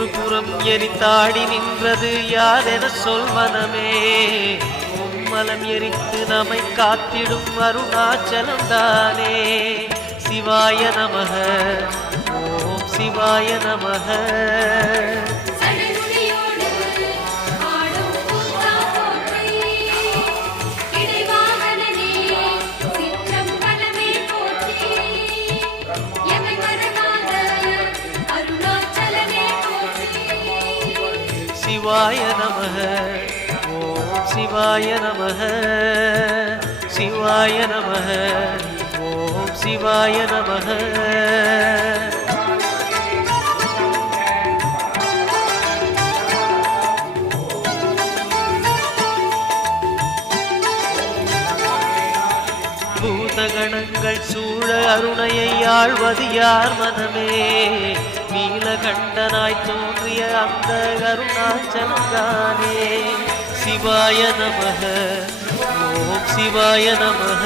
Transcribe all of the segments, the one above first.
மூன்று புறம் எரித்தாடி நின்றது யாரென சொல் மனமே. மும்மலம் எரித்து நம்மை காத்திடும் அருணாச்சலம் தானே. சிவாய நமக, ஓம் சிவாய நமக. சிவாய நமக, ஓம் சிவாய நமக. சிவாய நமக, ஓம் சிவாய நமக. பூதகணங்கள் சூழ அருணையை ஆழ்வது யார் மனமே. நீலகண்டனாய் தோன்றிய அந்த அருணாச்சலந்தானே. சிவாய நமக, ஓம் சிவாய நமக.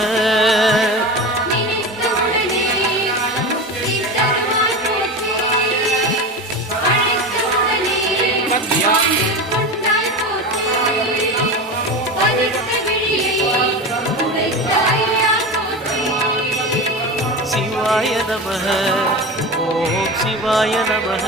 சிவாய நமக, ஓம் சிவாய நமக.